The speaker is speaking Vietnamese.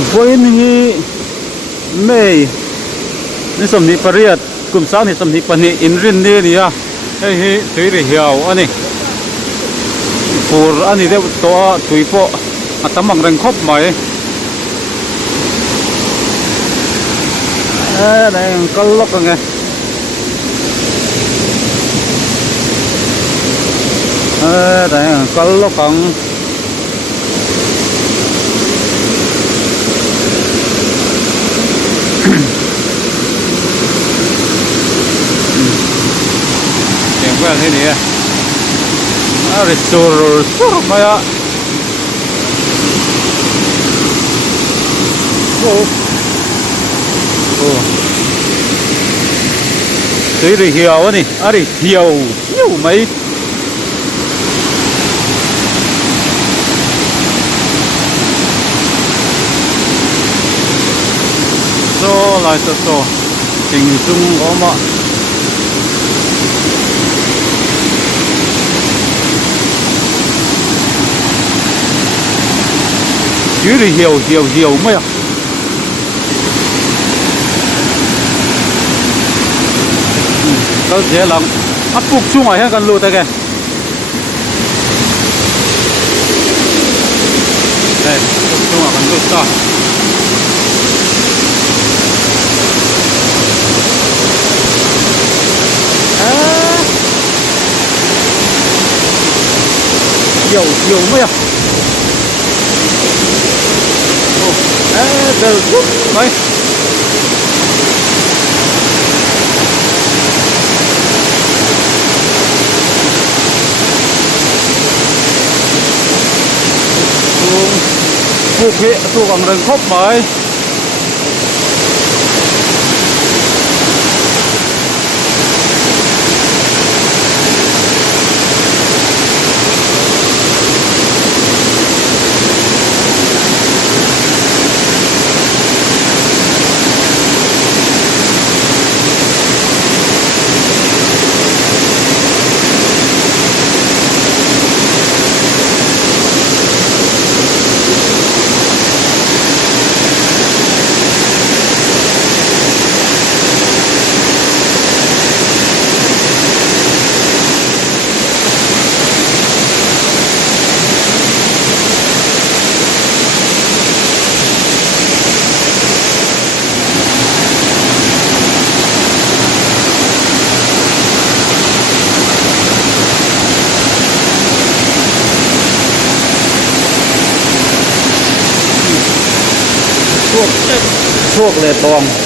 với ni màyนี่สมนิปริยัตกลุ่มสาวนี่สมนิปนิอินรินนี่นี่อ่ะเฮ้ยถุยเหี่ยวอันนี้ปูอันนี้เดี๋ยวตัวถุยโปะอัตมังแรงครบไหมไหนก็ล็อกยังไงไหนก็ล็อกกันcái thế này à rồi sủi mày ạ thấy rồi hiểu này à rồi hiểu mấy so lại so tình dung có mà chứ thì hiểu mấy à đâu thế lắm áp buộc chung ngoài hết cần lùi tay kìa đây chung ngoài cần lùi sao hiểu mấy à từ mấy phục hiện thu bằng rừng khốc mới thuốc lệ bong